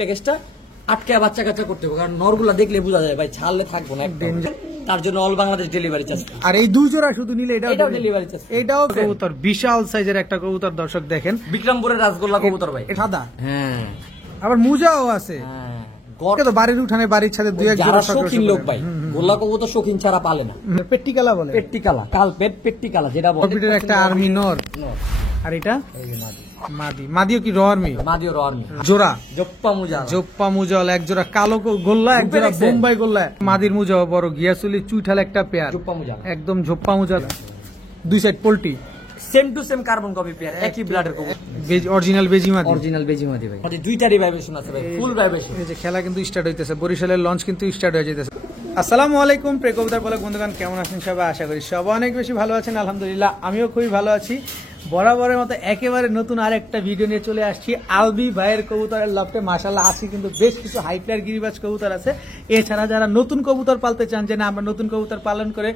প্যাকেজটা আটকে বাচ্চা কাচ্চা করতে হবে, কারণ নরগুলা দেখলে বোঝা যায় ভাই ছাড়লে থাকবো না একদম। তার জন্য অল বাংলাদেশ ডেলিভারি চার্জ। আর এই দুই জোড়া শুধু নিলে এটাও ডেলিভারি চার্জ। এটাও কবুতর, বিশাল সাইজের একটা কবুতর দর্শক দেখেন, বিক্রমপুরের রাজগোল্লা কবুতর ভাই, সাদা। হ্যাঁ, আবার মুজাও আছে। তো বাড়ির উঠানে বাড়ির ছাদে দুই এক জোড়া শৌখিন লোক ভাই, গোল্লা কবুতর শৌখিন ছাড়া পালে না। পেট্টিকালা বলে, পেট্টিকালা, কালপেট পেট্টিকালা যেটা বলে, কপিটের একটা আর্মি নর। আর এটা মাদি, মাদিও কি র আর্মি? মাদিও র আর্মি। জোড়া জোপ্পা মুজাল এক জোড়া কালো গোল্লা, এক জোড়া বোম্বাই গোল্লা। মাদির মুজাও বড়, গিয়াসুলি চুইঠাল একটা পেয়ার, একদম ঝোপ্পা মুজাল, দুই side poultry, same to same carbon copy pair, একই ব্লাডের কবুতর, অরিজিনাল বেজিমাদি, অরিজিনাল বেজিমাদি ভাই। আমাদের দুইটারই ভাইব্রেশন আছে ভাই, ফুল ভাইব্রেশন। এই যে খেলা কিন্তু স্টার্ট হইতেছে, বরিশালের লঞ্চ কিন্তু স্টার্ট হয়ে যাইতেছে। আসসালামু আলাইকুম প্রিয় কবুতর পালক বন্ধুগণ, কেমন আছেন সবাই? আশা করি সবাই অনেক বেশি ভালো আছেন, আলহামদুলিল্লাহ আমিও খুবই ভালো আছি। বরাবরের মতো একেবারে নতুন আরেকটা ভিডিও নিয়ে চলে আসছি আলবি ভাইয়ের কবুতরের লফটে। মাশাআল্লাহ আজকে কিন্তু বেশ কিছু হাই প্লেয়ার গিরিবাজ কবুতর আছে। এছাড়া যারা নতুন কবুতর পালতে চান, যে না আমরা নতুন কবুতর পালন করে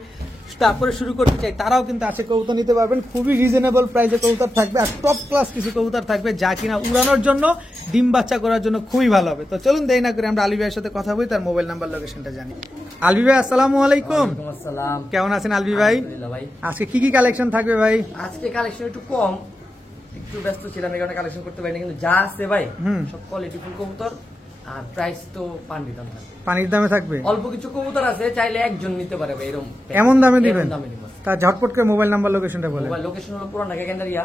তারপরে শুরু করতে চাই, তারাও কিন্তু আছে কবুতর নিতে পারবেন। খুবই রিজনেবল প্রাইসে কবুতর থাকবে, আর টপ ক্লাস কিছু কবুতর থাকবে যা কিনা উড়ানোর জন্য, ডিম বাচ্চা করার জন্য খুবই ভালো হবে। তো চলুন দেরি না করে আমরা আলবি ভাইয়ের সাথে কথা বলি, তার মোবাইল নাম্বার লোকেশনটা জানি। আলবি ভাই আসসালামু আলাইকুম। আসসালাম, কেমন আছেন আলবি ভাই? আজকে কি কি কালেকশন থাকবে ভাই? আজকে কালেকশন একটু কম, একটু ব্যস্ত ছিলাম এই কারণে কালেকশন করতে পারিনি, কিন্তু যা আছে ভাই সব কোয়ালিটি ফুল কবুতর, আর প্রাইস তো পানির দাম থাকবে, পানির দামে থাকবে। অল্প কিছু কবুতর আছে, চাইলে একজন নিতে পারে ভাই, এরকম এমন দামে দিবেন? তা ঝটপট করে মোবাইল নাম্বার লোকেশনটা বলেন। মোবাইল লোকেশন হলো পুরান ঢাকা কেন্দ্রিয়া,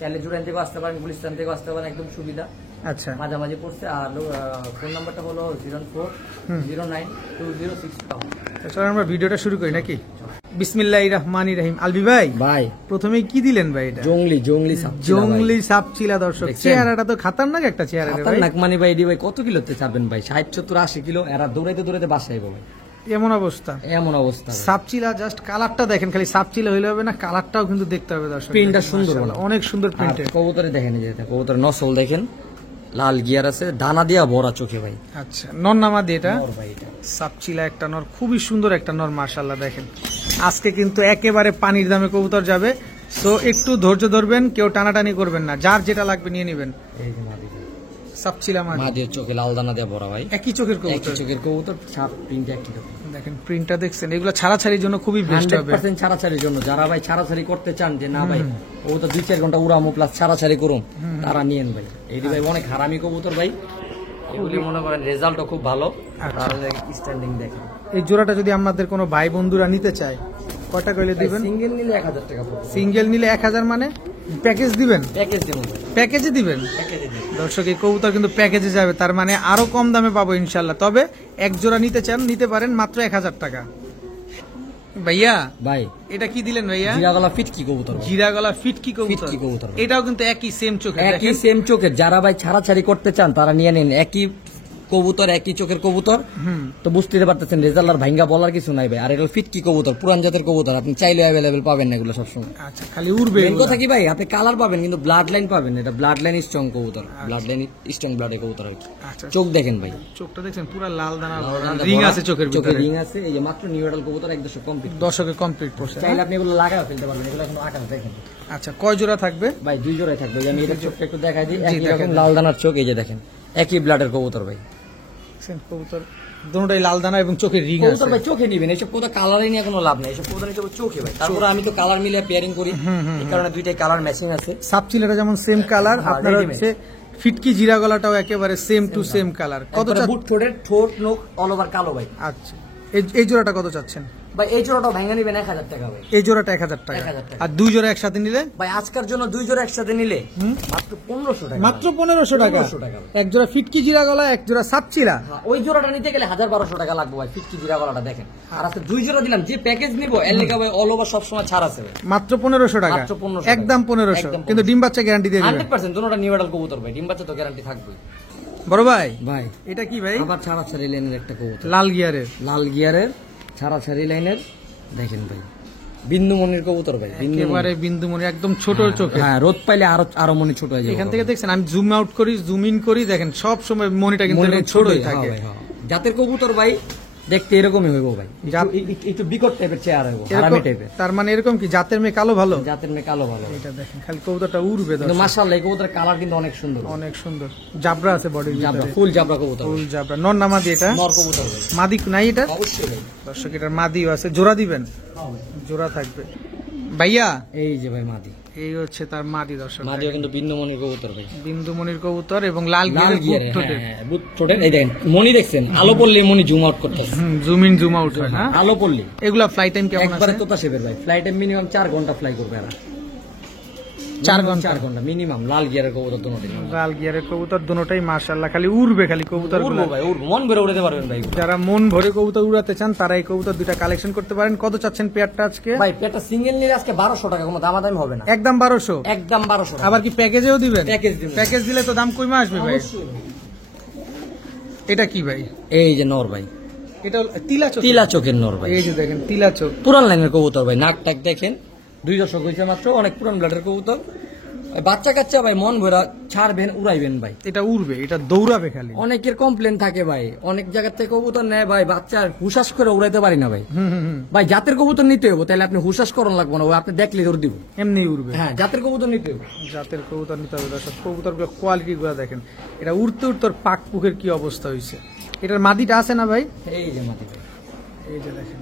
চাইলে জুরাইন থেকে আসতে পারেন, গুলিস্তান থেকে আসতে পারেন, একদম সুবিধা। আচ্ছা, মাঝামাঝি পড়ছে। আর ফোন নাম্বারটা হলো 04092065। চলো আমরা ভিডিওটা শুরু করি নাকি? বিসমিল্লাহির রহমানির রহিম। আলবি ভাই, ভাই প্রথমে কি দিলেন ভাই? এটা জংলি সাপচিলা দর্শক, চেহারাটা তো খাতারনাক একটা চেহারা রে ভাই। খাতারনাক মানে ভাই, ভাই কত কিলোতে চাপবেন ভাই? 60-70-80 কিলো, এরা দৌড়াইতে দৌড়াইতে বাসায় ভাই, এমন অবস্থা। সাপচিলা জাস্ট কালারটা দেখেন, খালি সাপচিলা হইলে হবে না, কালারটাও কিন্তু দেখতে হবে দর্শক। প্রিন্টটা সুন্দর, অনেক সুন্দর প্রিন্ট। কবুতরে দেখেন, এই যে কবুতরের নসল দেখেন, লাল গিয়ার আছে, দানা দিয়া ভরা চোখে ভাই। আচ্ছা, নর নামা দিয়ে এটা সাপচিলা একটা নর, খুবই সুন্দর একটা নর মাশাআল্লাহ। দেখেন আজকে কিন্তু একেবারে পানির দামে কবুতর যাবে, তো একটু ধৈর্য ধরবেন, কেউ টানাটানি করবেন না, যার যেটা লাগবে নিয়ে নেবেন। সাপচিলা মাদির চোখে লাল দানা দিয়ে ভরা ভাই, একই চোখের কবুতর, ছাপ প্রিন্ট একই রকম। দেখেন প্রিন্টটা দেখছেন, এগুলো ছাড়াছাড়ির জন্য খুবই বেস্ট হবে। 100% ছাড়াছাড়ির জন্য, যারা ভাই ছাড়াছাড়ি করতে চান যে না ভাই ও তো 2-4 ঘন্টা উড়ামো প্লাস ছাড়াছাড়ি করুন, তারা নিয়েন ভাই। এই ভাই অনেক হারামি কবুতর ভাই, এগুলি মনে করেন রেজাল্টও খুব ভালো। স্ট্যান্ডিং দেখেন। এই জোড়াটা যদি আমাদের কোনো ভাই বন্ধুরা নিতে চায়, কয়টা কইলে দিবেন? সিঙ্গেল নিলে 1000 টাকা পড়বে। সিঙ্গেল নিলে 1000, মানে প্যাকেজ দিবেন? প্যাকেজে দিবেন দর্শক। এই কবুতর কিন্তু প্যাকেজে যাবে, তার মানে আরো কম দামে পাবো ইনশাল্লাহ। তবে এক জোড়া নিতে চান নিতে পারেন মাত্র 1000 টাকা। ভাইয়া ভাই এটা কি দিলেন ভাইয়া? জিরাগলা ফিটকি কবুতর। জিরাগলা ফিটকি কবুতর, এটাও কিন্তু একই সেম চোখের। যারা ভাই ছাড়াছাড়ি করতে চান তারা নিয়ে নিন, একই কবুতর, একই চোখের কবুতর, তো বুঝতে পারতেছেন রেজাল্ট আর ভাঙ্গা বলার কিছু নাই ভাই। আর এটা ফিটকি কবুতর, পুরান জাতের কবুতর, আপনি চাইলে অ্যাভেলেবেল পাবেন না এগুলো সবসময়। আচ্ছা, খালি উড়বে। কথা কি ভাই, আপনি কালার পাবেন কিন্তু ব্লাড লাইন পাবেন, এটা ব্লাড লাইন স্ট্রং কবুতর, ব্লাড লাইন স্ট্রং ব্লাডের কবুতর আর কি। চোখ দেখেন ভাই, চোখটা দেখছেন পুরো লাল দানা, রিং আছে চোখের ভিতরে, রিং আছে। এই যে মাত্র নিউ এডাল কবুতর 1 দশকে কমপ্লিট করছে, চাইলে আপনি এগুলো লাগাও ফেলতে পারবেন, এগুলো এখন আকাশ দেখেন। আচ্ছা, কয় জোড়া থাকবে ভাই? 2 জোড়াই থাকবে। আমি এটার চোখটা একটু দেখাই দিই, একই রকম লাল দানার চোখ, এই যে দেখেন একই ব্লাডের কবুতর ভাই। কবুতর দুটোই লাল দানা এবং চোখের রিং আছে ভাই, চোখে নিবেন, এসব কবুতর কালারে নিয়ে কোনো লাভ নাই, এসব কবুতর নিয়ে চোখে ভাই। তারপরে আমি তো কালার মিলিয়ে পেয়ারিং করি, এই কারণে দুইটাই কালার ম্যাচিং আছে। সাপচিলাটা যেমন সেম কালার, আপনার হচ্ছে ফিটকি জিরা গলাটাও একেবারে সেম টু সেম কালার। কত বুট ঠোঁটের ঠোঁট নোক অল ওভার কালো ভাই। আচ্ছা, এই জোড়াটা কত চাচ্ছেন ভাই? এই জোড়াটাও ভাঙা নিবেন 1000 টাকা ভাই। এই জোড়াটা 1000 টাকা। আর 2 জোড়া একসাথে নিলে ভাই, আজকের জন্য 2 জোড়া একসাথে নিলে মাত্র 1500 টাকা। মাত্র 1500 টাকা। এক জোড়া ফিটকি জিরা গলা, এক জোড়া সাপচিলা। ওই জোড়াটা নিতে গেলে 1000-1200 টাকা লাগবে ভাই, ফিটকি জিরা গলাটা দেখেন। আর আজকে 2 জোড়া দিলাম, যে প্যাকেজ নিব এর লেখা ভাই অল ওভার সব সময় ছাড় আছে ভাই। মাত্র 1500 টাকা, একদম 1500। কিন্তু ডিম বাচ্চা গ্যারান্টি দিয়ে দিবেন 100%। দুটোটা নিউ এডাল কবুতর ভাই, ডিম বাচ্চা তো গ্যারান্টি থাকবে। বড় ভাই, ভাই এটা কি ভাই? আবার ছাড়াছাড়ি লাইনের একটা কবুতর, লাল গিয়ারের ছাড়াছাড়ি লাইনের। দেখেন ভাই, বিন্দুমণির কবুতর ভাই, একেবারে বিন্দুমণি, একদম ছোট চোখে। হ্যাঁ, রোদ পাইলে আরো মনি ছোট হয়ে যায়। এখান থেকে দেখছেন আমি জুম আউট করি, জুম ইন করি, দেখেন সব সময় মনিটা কিন্তু ছোটই থাকে। জাতের কবুতর ভাই, দেখতে এরকমই হইব ভাই, একটু বিকট টাইপের চেয়ার হইব, হারামি টাইপের। তার মানে এরকম কি জাতের মেয়ে কালো ভালো? জাতের মেয়ে কালো ভালো। এটা দেখেন খালি কবুতরটা উড়বে, কিন্তু মাশাআল্লাহ এই কবুতরের কালার কিন্তু অনেক সুন্দর, অনেক সুন্দর। জাবরা আছে বডির জাবরা, ভিতরে, ফুল জাবরা কবুতর, ফুল জাবরা। নর না মাদি এটা? নর কবুতর ভাই। মাদি নাই এটা? অবশ্যই ভাই। দর্শক এটার মাদিও আছে, জোড়া দিবেন? জোড়া থাকবে ভাইয়া। এই যে ভাই মাদি, এই হচ্ছে তার মাদি। দর্শক মাদিও কিন্তু বিন্দুমণির কবুতর ভাই, বিন্দুমণির কবুতর এবং লাল লাল গিয়ারের গিয়ারে, বুট ঠোঁটের। হ্যাঁ, বুট ঠোঁটের। এই দেখেন মনি দেখছেন, আলো পড়লে মনি জুম আউট করতেছে, জুম ইন জুম আউট হয় না আলো পড়লে। এগুলা ফ্লাই টাইম কেমন একবারে আছে? তোতা শেপের ভাই, ফ্লাইটে মিনিমাম 4 ঘন্টা ফ্লাই করবে এরা, 4 ঘন্টা? 4 ঘন্টা মিনিমাম। লাল গিয়ারের কবুতর দুটোই লাল গিয়ারের কবুতর দুটোটাই মাশাআল্লাহ খালি উড়বে, খালি কবুতর উড়বো ভাই, উড়বো, মন ভরে উড়াতে পারবেন ভাই। যারা মন ভরে কবুতর উড়াতে চান তারা এই কবুতর দুইটা কালেকশন করতে পারেন। কত চাচ্ছেন পেয়ারটা আজকে? ভাই পেটা সিঙ্গেল নিলে আজকে 1200 টাকা, কোনো দামাদামি হবে না, একদম 1200? একদম 1200 টাকা। আবার কি প্যাকেজেও দিবেন? প্যাকেজ দিব। প্যাকেজ দিলে তো দাম কমে আসবে ভাই। এটা কি ভাই? এই যে নর ভাই, এটা তিলা চোখ? তিলা চোখের নর ভাই, এই যে দেখেন তিলা চোখ, পুরান লাইনের কবুতর ভাই, নাক টাক দেখেন, 2 দশক হয়েছে মাত্র, অনেক পুরান ব্লাডের কবুতর। বাচ্চা কাচ্চা ভাই মন ভরা ছাড়বেন, উড়াইবেন ভাই, এটা উড়বে, এটা দৌড়াবে খালি। অনেকের কমপ্লেন থাকে ভাই, অনেক জায়গা থেকে কবুতর নেয় ভাই, বাচ্চা হুশাস করে উড়াইতে পারি না ভাই। ভাই জাতের কবুতর নিতে হবে, তাহলে আপনি হুশাস করন লাগবো না, আপনি দেখলে দৌড় দিব, এমনি উড়বে। হ্যাঁ জাতের কবুতর নিতে হবে। জাতের কবুতর নিতে হবে। দর্শক কবুতর গুলো কোয়ালিটি গুলো দেখেন, এটা উড়তে উড়তে ওর পাক পুকের কি অবস্থা হয়েছে। এটার মাদিটা আছে না ভাই? এই যে মাদি ভাই, এই যে দেখেন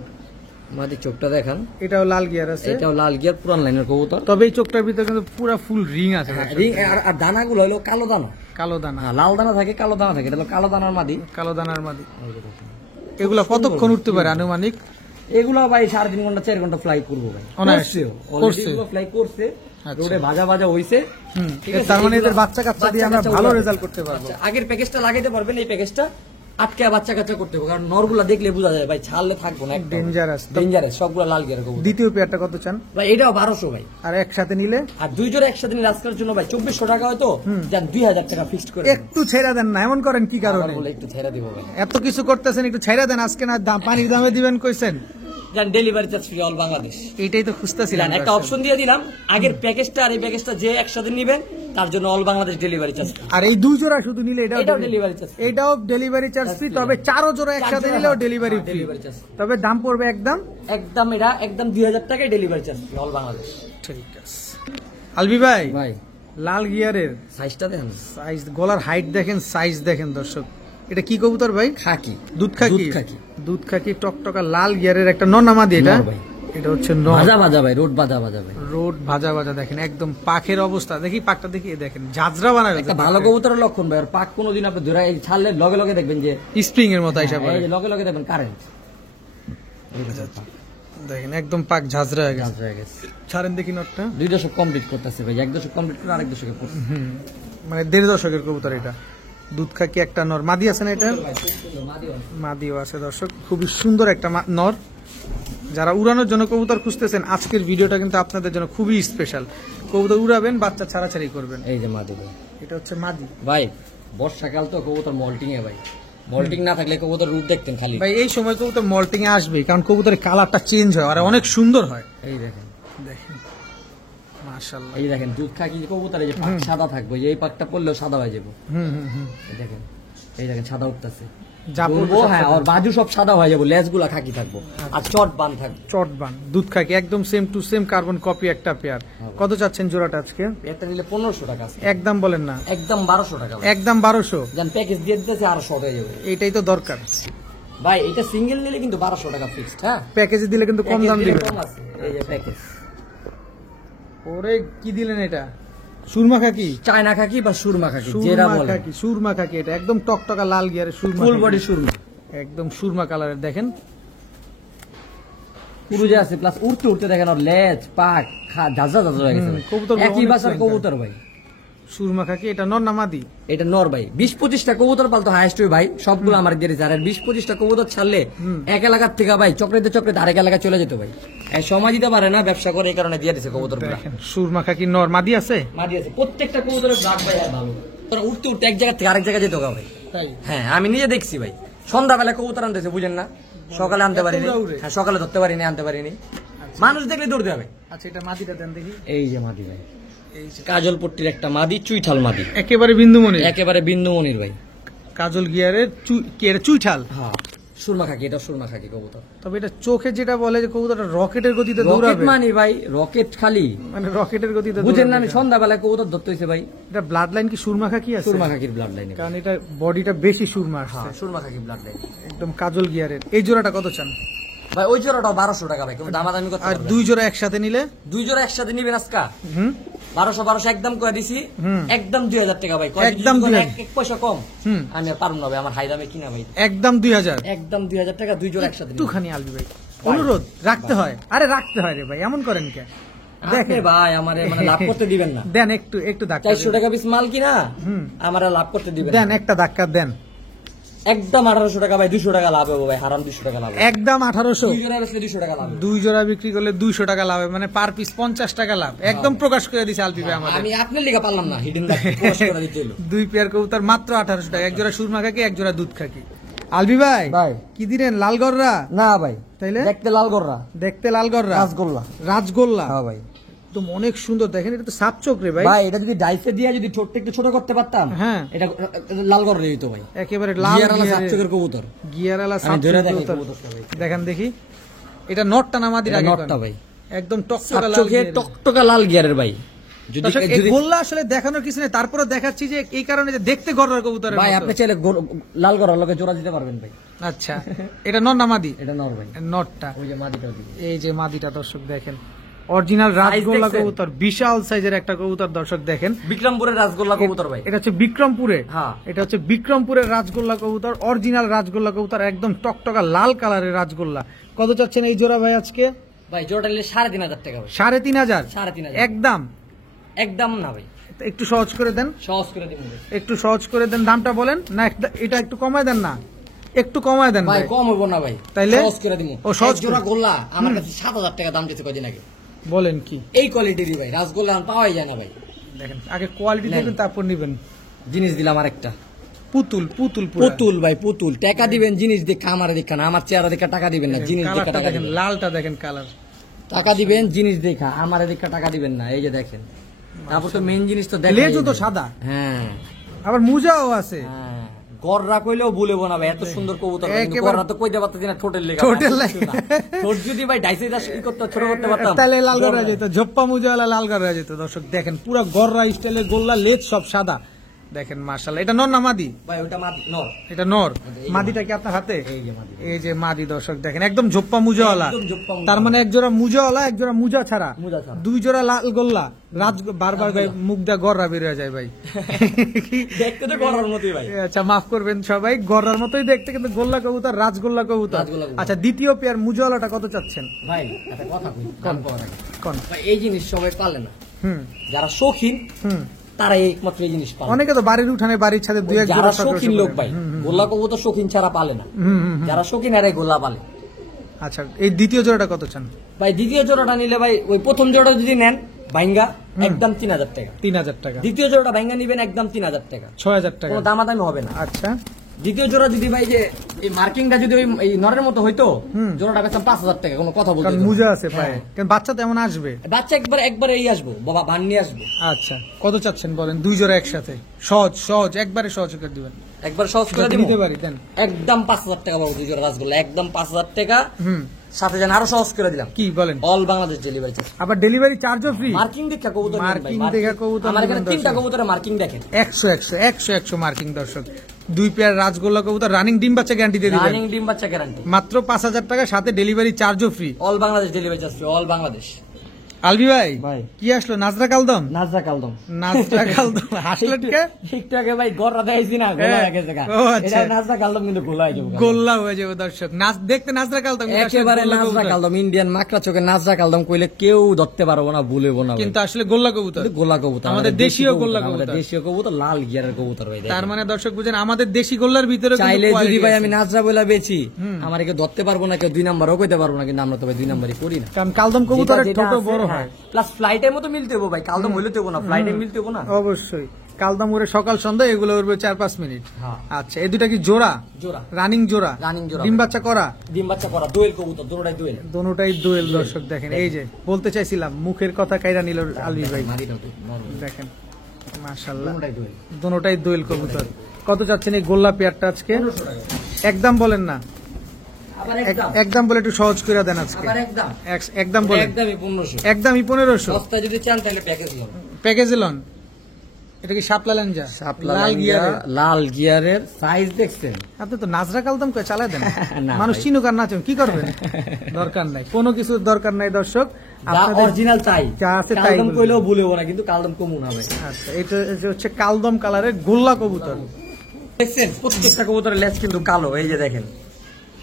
মাদি চোখটা দেখান, এটাও লাল গিয়ার আছে, এটাও লাল গিয়ার, পুরান লাইনের কবুতর। তবে এই চোখটার ভিতরে কিন্তু পুরো ফুল রিং আছে। হ্যাঁ, দর্শক। রিং আর দানাগুলো হলো কালো দানা, কালো দানা, হ্যাঁ লাল দানা থাকে, কালো দানা থাকে, এটা হলো কালো দানার মাদি। কালো দানার মাদি। এগুলা কতক্ষণ উঠতে পারে আনুমানিক? এগুলো ভাই 3.5 ঘন্টা 4 ঘন্টা ফ্লাই করবো ভাই, অনায়াসে। করছে। ফ্লাই করছে, আচ্ছা। রোডে ভাজা ভাজা হইছে। ঠিক আছে, তার মানে এদের এগুলো বাচ্চা কাচ্চা দিয়ে আমরা বাচ্চা ভালো কাচ্চা রেজাল্ট করতে পারবো। আচ্ছা, আগের প্যাকেজটা লাগাইতে পারবেন, এই প্যাকেজটা আটকে বাচ্চা কাচ্চা করতে হবে, কারণ নরগুলা দেখলে বোঝা যায় ভাই, ছাড়লে থাকবো না, ডেঞ্জারাস। ডেঞ্জারাস, সবগুলা লাল গিয়ার কবুতর। দ্বিতীয় পেয়ারটা কত চান ভাই এটাও 1200 ভাই, আর একসাথে নিলে? আর 2 জোড়া একসাথে নিলে আজকের জন্য ভাই 2400 টাকা হয়তো, যান 2000 টাকা ফিক্সড করে দেন। একটু ছেড়ে দেন না, এমন করেন কি কারণে? আবার বলে একটু ছেড়ে দিব ভাই, এত কিছু করতেছেন, একটু ছেড়ে দেন আজকে, না পানির দামে দিবেন কইছেন। যান delivery charge free all Bangladesh. এইটাই তো খুঁজতেছিলাম। যান একটা অপশন দিয়ে দিলাম, আগের প্যাকেজটা আর এই প্যাকেজটা যে একসাথে নিবেন তার জন্য অল বাংলাদেশ ডেলিভারি চার্জ। আর এই 2 জোড়া শুধু নিলে এটাও ডেলিভারি চার্জ, এটাও ডেলিভারি চার্জ ফ্রি, তবে 4 জোড়া একসাথে নিলেও ডেলিভারি ফ্রি। ডেলিভারি চার্জ তবে দাম পড়বে একদম এটা একদম 2000 টাকায় ডেলিভারি চার্জ অল বাংলাদেশ। ঠিক আছে। আলবি ভাই, ভাই লাল গিয়ারের সাইজটা দেখেন, সাইজ, গলার হাইট দেখেন, সাইজ দেখেন দর্শক। এটা কি কবুতর ভাই? খাকি, দুধ খাকি। দুধ খাকি। দুধ খাকি টকটকা লাল গিয়ারের একটা ননামাদি। এটা নর ভাই, এটা হচ্ছে নর। ভাজা ভাজা ভাই, রোড ভাজা ভাজা ভাই, রোড ভাজা ভাজা দেখেন, একদম পাখের অবস্থা দেখি, পাকটা দেখি, দেখেন ঝাঁঝরা বানাবে। একটা ভালো কবুতরের লক্ষণ ভাই, আর পাক কোনোদিন আপনি ধরে এই ছাড়লে লগে লগে দেখবেন যে স্প্রিং এর মতো হিসাব এই যে লগে লগে দেখবেন কারেন্ট, দেখেন একদম পাক ঝাঁঝরা হয়ে গেছে। হয়ে গেছে। ছাড়েন দেখি নটটা। 2 দশক কমপ্লিট করতেছে ভাই, 1 দশক কমপ্লিট করে আরেক দশকে পড়ছে। মানে 1.5 দশকের কবুতর এটা। দুধ খাকি একটা নর, মাদি আছে না এটা? মাদিও আছে দর্শক, খুবই সুন্দর একটা নর। যারা উড়ানোর জন্য কবুতর খুঁজতেছেন, আজকের ভিডিওটা কিন্তু আপনাদের জন্য খুবই স্পেশাল। কবুতর উড়াবেন, বাচ্চা ছাড়াছাড়ি করবেন। এই যে মাদি ভাই, এটা হচ্ছে মাদি। ভাই বর্ষাকাল তো কবুতর মল্টিং এ ভাই, মল্টিং না থাকলে কবুতর রূপ দেখতেন খালি ভাই। এই সময় কবুতর মল্টিং এ আসবে, কারণ কবুতরের কালারটা চেঞ্জ হয় আর অনেক সুন্দর হয়। এই দেখেন, দেখেন মাশাআল্লাহ। এই দেখেন দুধ খাকি কবুতর, এই যে পাক সাদা থাকবে, এই পাকটা পড়লেও সাদা হয়ে যাবে। এই দেখেন, এই দেখেন সাদা উঠতেছে, যা পড়বো হ্যাঁ, আর বাজু সব সাদা হয়ে যাবো, লেজগুলা খাকি থাকবো, আর চট বান থাকবে। চটবান দুধ খাকি একদম same to same carbon copy একটা পেয়ার। কত চাচ্ছেন জোড়াটা আজকে? একটা নিলে 1500 টাকা আছে, একদম বলেন না, একদম 1200 টাকা ভাই। একদম 1200। যান প্যাকেজ দিয়ে দিতেছে আর 100 হয়ে যাবে এইটাই তো দরকার ভাই, এটা সিঙ্গেল নিলে কিন্তু 1200 টাকা ফিক্সড। হ্যাঁ, প্যাকেজে দিলে কিন্তু কম দাম দিবেন। কম আছে, এই যে প্যাকেজ। ওরে কি দিলেন এটা? সুরমা খাকি, চায়না খাকি বা সুরমা খাকি যেটা সুরমা বলে, খাকি, সুরমা খাকি। এটা একদম টকটকা লাল গিয়ারের সুরমা, ফুল খাকি। বডি সুরমা, একদম সুরমা কালারের দেখেন, পুরো যে আছে, প্লাস উড়তে উড়তে দেখেন আর লেজ পাক ঝাঁঝা ঝাঁঝা হয়ে গেছে ভাই। কবুতরগুলো একই অনেক বাসার ভয়ঙ্কর। কবুতর ভাই, সুরমা খাকি। এটা নর না মাদি? এটা নর ভাই, 20-25টা কবুতর পালতো হাইস্ট ভাই, সবগুলো আমার দিয়ে দিয়েছে। আর 20-25টা কবুতর ছাড়লে এক এলাকার থেকে ভাই চক্রেতে চক্রেতে আরেক এলাকায় চলে যেত ভাই, এই সময় দিতে পারে না, ব্যবসা করে, এই কারণে দিয়ে দিছে কবুতর গুলা। দেখেন সুরমা খাকি নর, মাদি আছে? মাদি আছে, প্রত্যেকটা কবুতরের ব্লাড ভাই আর ভালো, তোরা উঠতে উঠতে এক জায়গা থেকে আরেক জায়গায় যেত গা ভাই। তাই? হ্যাঁ, আমি নিজে দেখছি ভাই, সন্ধ্যাবেলা কবুতর আনতেছে, বুঝেন না, সকালে আনতে পারিনি, হ্যাঁ সকালে ধরতে পারিনি, আনতে পারিনি, মানুষ দেখলে দৌড়তে হবে। আচ্ছা এটা মাদিটা দেন দেখি। এই যে মাদি ভাই, এই যে কাজল পট্টির একটা মাদি, চুইঠাল মাদি, একেবারে বিন্দুমণি, একেবারে বিন্দুমণির ভাই, কাজল গিয়ারের কি এটা চুইঠাল? হ্যাঁ সুরমা খাকি, এটা সুরমা খাকি কবুতর। তবে এটা চোখে যেটা বলে যে কবুতরটা রকেটের গতিতে রকেট দৌড়াবে, মানে ভাই রকেট খালি মানে রকেটের গতিতে বুঝেন না, দৌড়াবে আমি এটা। সন্ধ্যাবেলায় কবুতর ধরতে হয়েছে ভাই। এটা ব্লাড লাইন কি সুরমা খাকি আছে? সুরমা খাকির ব্লাড লাইনে, কারণ এটা বডিটা বেশি সুরমা আসছে, হ্যাঁ সুরমা খাকি ব্লাড লাইন। একদম কাজল গিয়ারের। এই জোড়াটা কত চান? ভাই ওই জোড়াটাও 1200 টাকা ভাই, কোনো দামাদামি করতে আর পারবেন না। দুই জোড়া একসাথে নিলে? দুই জোড়া একসাথে নিবেন আজকা হুম 1200 একদম করে দিছি, একদম 2000 টাকা ভাই। একদম 2000 এক পয়সা কম হুম আমি আর পারবো না ভাই, আমার হাই দামে কিনা ভাই। একদম 2000। একদম 2000 টাকা দুই জোড়া একসাথে নিবেন। একটুখানি আলবি ভাই অনুরোধ রাখতে হয়, আরে রাখতে হয় রে ভাই, এমন করেন কে? আপনি দেখেন ভাই আমারে মানে লাভ করতে দিবেন না। দেন একটু ধাক্কা 400 টাকা পিস মাল কিনা হুম আমারে লাভ করতে দিবেন দেন, না। একটা ধাক্কা দেন। একদম 1800 টাকা ভাই, 200 টাকা লাভ হবে ভাই, হারাম 200 টাকা লাভ হবে। একদম 1800। দুই জোড়া বেচলে 200 টাকা লাভ হবে। দুই জোড়া বিক্রি করলে 200 টাকা লাভ হয়, মানে পার পিস 50 টাকা লাভ। একদম প্রকাশ করে দিছে আলবি ভাই আমাদের। আমি আপনার লিগা পারলাম না, হিডিং দা পোস্ট করে দিতে হলো। দুই পেয়ার কবুতর মাত্র 1800 টাকা, এক জোড়া সুরমা খাকি, এক জোড়া দুধ খাকি। আলবি ভাই ভাই। কি দিলেন? লালগররা? না ভাই, তাইলে দেখতে লাল গররা, দেখতে লালগররা, রাসগোল্লা। রাজগোল্লা। হ্যাঁ ভাই। একদম অনেক সুন্দর, দেখেন এটা তো সাপ চোখ রে ভাই। ভাই এটা যদি ডাইসে দিয়ে যদি ছোট্ট একটু ছোট করতে পারতাম, হ্যাঁ। এটা লাল গররা হইতো ভাই। একেবারে লাল গিয়ারালা গিয়ারের- সাতচকের কবুতর। গিয়ারালা আমি সাপ ধরে চোখ দেখাই কবুতর। কবুতরটা ভাই। দেখেন দেখি, এটা নটটা না মাদির এটা আগে নটটা কোন? ভাই। একদম টকটকা লাল সাতচকে গিয়ারের। টকটকা লাল গিয়ারের ভাই। যদি দর্শক, এই যদি গোল্লা আসলে দেখানোর কিছু নেই, তারপরে দেখাচ্ছি যে এই কারণে যে দেখতে গররার কবুতরের ভাই মতো। আপনি চাইলে লাল গররার লগে জোড়া দিতে পারবেন ভাই। আচ্ছা এটা নর না মাদি? এটা নর ভাই, নটটা। ওই যে মাদিটাও দিবে। এই যে মাদিটা দর্শক দেখেন, অরিজিনাল রাজগোল্লা দেখছেন? কবুতর, বিশাল সাইজের একটা কবুতর দর্শক দেখেন। বিক্রমপুরের রাসগোল্লা কবুতর ভাই। এটা হচ্ছে বিক্রমপুরে, হ্যাঁ। এটা হচ্ছে বিক্রমপুরের রাজগোল্লা কবুতর, অরিজিনাল রাজগোল্লা কবুতর, একদম টকটকা লাল কালারের রাজগোল্লা। কত চাচ্ছেন এই জোড়া ভাই আজকে? ভাই জোড়াটা নিলে 3500 টাকা ভাই। 3500? 3500 একদম? একদম না ভাই, একটু সহজ করে দেন, সহজ করে দিন ভাই। একটু সহজ করে দেন, দামটা বলেন না, এটা একটু কমায় দেন না, একটু কমায় দেন ভাই ভাই। কম হইব না ভাই, তাইলে? সহজ করে দিমু। ও, সহজ এক জোড়া করে- গোল্লা আমার কাছে 7000 টাকা দাম দিতে কদিন আগে। বলেন কি? এই কোয়ালিটিরই ভাই রাসগোল্লা এখন পাওয়াই যায় না ভাই। দেখেন আগে কোয়ালিটি নেন। দেখবেন তারপর নিবেন। জিনিস দিলাম আরেকটা পুতুল পুতুল পুরা। পুতুল ভাই, পুতুল। টাকা দিবেন জিনিস দেখে, আমার দেখা না, আমার চেহারা দেখে টাকা দিবেন না, জিনিস দেখে কালারটা টাকা দেখেন, দিবেন। লালটা দেখেন কালার। টাকা দিবেন জিনিস দেখা, আমার দেখে টাকা দিবেন না। এই যে দেখেন, তারপর তো মেইন জিনিস তো দেখেন। লেজও তো সাদা, হ্যাঁ আবার মুজাও আছে। হ্যাঁ, গররা কইলেও বলবো না ভাই, এত সুন্দর কবুতর ভাই, কিন্তু একেবারে- গররা তো কইতে পারতেছি না, ঠোঁটের লেগে। ঠোঁটের লেগে। ঠোঁট যদি ভাই ডাইসে দাস ই করতে ছোট করতে পারতাম, তাহলে লাল গররা যেত, ঝোপ্পা মুজাওয়ালা লাল গররা যেত। দর্শক দেখেন পুরো গররা স্টাইলের গোল্লা, লেজ সব সাদা। দেখেন মাশাআল্লাহ, এটা নর না মাদি? ভাই ওটা নর। এটা নর। এই যে মাদিটা কি আপনার হাতে? এই যে মাদি। এই যে মাদি দর্শক দেখেন, একদম ঝোপ্পা মুজাওয়ালা। একদম ঝোপ্পা মুজাওয়ালা। তার মানে এক জোড়া মুজাওয়ালা, এক জোড়া মুজা ছাড়া, মুজা ছাড়া। দুই জোড়া লাল গোল্লা। বারবার ভাই মুখ দিয়ে গররা বের হয়ে যায় ভাই। দেখতে তো গররার মতোই ভাই। আচ্ছা মাফ করবেন সবাই, গররার মতোই দেখতে, কিন্তু গোল্লা কবুতর, রাজগোল্লা কবুতর। রাজগোল্লা কবুতর। আচ্ছা দ্বিতীয় পেয়ার মুজাওয়ালাটা কত চাচ্ছেন? ভাই একটা কথা কই, কান পাওয়ার আগে। কোন? ভাই এই জিনিস সবাই পালে না, হুম যারা শৌখিন হুম তারা একমাত্র এই জিনিস পালে। অনেকে তো বাড়ির উঠানে, বাড়ির ছাদে দুই এক যারা জোড়া শৌখিন লোক ভাই, গোল্লা কবুতর শৌখিন ছাড়া পালে না। যারা শৌখিন আর এই গোল্লা পালে। আচ্ছা এই দ্বিতীয় জোড়াটা কত চান? ভাই দ্বিতীয় জোড়াটা নিলে ভাই ওই প্রথম জোড়া যদি নেন ভাইঙ্গা একদম 3000 টাকা, 3000 টাকা। দ্বিতীয় জোড়াটা ভাইঙ্গা নিবেন একদম 3000 টাকা, 6000 টাকা। কোনো দামাদামি হবে না। আচ্ছা দ্বিতীয় জোড়া যদি ভাই যে এই মার্কিংটা যদি ওই এই নরের মতো হইতো, জোড়াটা বেচতাম 5000 টাকা, কোনো কথা বলতে কারণ হতো না। মুজা আছে পায়ে, হ্যাঁ। কারণ বাচ্চা তেমন আসবে। বাচ্চা একবার এই আসবো, বাবা বান নিয়ে আসবো। আচ্ছা কত চাচ্ছেন বলেন? দুই জোড়া একসাথে, সহজ সহজ, একবারে সহজ করে দিবেন। একবার সহজ করে দিব, নিতে পারি দেন। একদম 5000 টাকা পাবো দুই জোড়া রাসগোল্লা, একদম 5000 টাকা। হুম সাথে যেন আরো সহজ করে দিলাম, কি বলেন? All Bangladesh delivery charge. আবার ডেলিভারি চার্জও ফ্রি। মার্কিং দেখা কবুতর, মার্কিং দেখা কবুতর আমার এখানে নেবেন 3টা দর্শক। কবুতরের মার্কিং দেখেন, 100 মার্কিং দর্শক। দুই পেয়ার রাজগোল্লা কবুতর রানিং ডিম বাচ্চা গ্যারান্টি দিয়ে দিবেন রানিং ডিম বাচ্চা গ্যারান্টি, মাত্র 5000 টাকা, সাথে ডেলিভারি চার্জও free. All Bangladesh delivery charge, all Bangladesh. Albi ভাই ভাই। কি আসলো? নাজরা কালদম? নাজরা কালদম, নাজরা কালদম হাসলেন কে? একটু আগে ভাই গররা দেখাইছি না, গোলা হয়ে গেছে গা। ও আচ্ছা। এটা নাজরা কালদম, কিন্তু গোলা হয়ে যাবে। গোল্লা হয়ে যাবে দর্শক, নাচ দেখতে নাজরা কালদম, কিন্তু আসলে একেবারে গোল্লা নাজরা কবুতর। কালদম, ইন্ডিয়ান মাকড়া চোখে নাজরা কালদম কইলে কেউ ধরতে পারবো না, ভুলেবো না ভাই। কিন্তু আসলে গোল্লা কবুতর, কিন্তু গোলা কবুতর, আমাদের দেশীয় গোল্লা আমাদের কবুতর। দেশীয় কবুতর, লাল গিয়ারের কবুতর ভাই। তার মানে দর্শক বুঝেন, আমাদের দেশি গোল্লার ভিতরে চাইলে যদি ভাই আমি নাজরা বলে বেছি, আমার কেউ ধরতে পারবো না, কেউ 2 নাম্বারও কইতে পারবো না, কিন্তু আমরা তো ভাই 2 নাম্বারই করি না। কারণ কালদম কবুতরের ছোট বড় হয়, প্লাস ফ্লাইটের মতো মিলতে হবে ভাই, কালদম হইলে তো না, ফ্লাইটে মিলতে হবে না। অবশ্যই। কালদম উড়ে সকাল সন্ধ্যা, এগুলো উড়বে 4-5 মিনিট। হ্যাঁ। আচ্ছা এই দুটা কি জোড়া? জোড়া, রানিং জোড়া, রানিং জোড়া, ডিম বাচ্চা করা, ডিম বাচ্চা করা, দোয়েল কবুতর, দুটোটাই দোয়েল। দোনোটাই দোয়েল দর্শক দেখেন। এই যে বলতে চাইছিলাম, মুখের কথা কাইরা নিল আলবি ভাই। মাদিটাও তো নরমাল, দেখেন মাশাআল্লাহ, দুটোটাই দোয়েল। দোনোটাই দোয়েল কবুতর। কত চাচ্ছেন এই গোল্লা পেয়ারটা আজকে? 1500 টাকা। একদম বলেন না, আবার একদম একদম বলে একটু সহজ করে দেন আজকে। আবার একদম একদম বলে একদমই 1500 একদমই 1500 সস্তা যদি চান তাহলে প্যাকেজ লন। প্যাকেজে লন। এটা কি শাপলা লেঞ্জা লাল গিয়ারের? লাল গিয়ারের সাইজ দেখছেন? আপনি তো নাজরা কালদম করে চালায় দেন, না মানুষ ভাই। চিনুক আর নাচুন, কি করবেন? দরকার নাই, কোনো কিছু দরকার নাই দর্শক। আপনাদের অরিজিনাল তাই যা আছে তাই কালদম বলবেন। কইলেও ভুলেও না, কিন্তু কালদম কমুন হবে। আচ্ছা, এটা হচ্ছে কালদম কালারের গোল্লা কবুতর। দেখছেন প্রত্যেকটা কবুতরের লেজ কিন্তু কালো, এই যে দেখেন